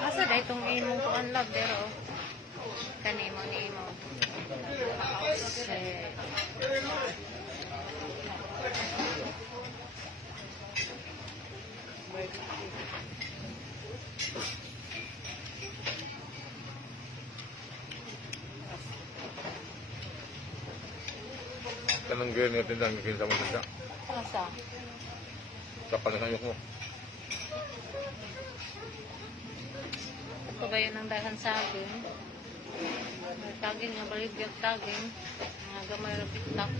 Asa dahil itong imong kuan love pero kanimo nimo. Kanang gano'n yung tindang kikinsa mo siya. Asa? Kapal na kanyok mo. Ito ba yun ang dahan saging? May taging nga baligyan taging. Mga gamay na bitak.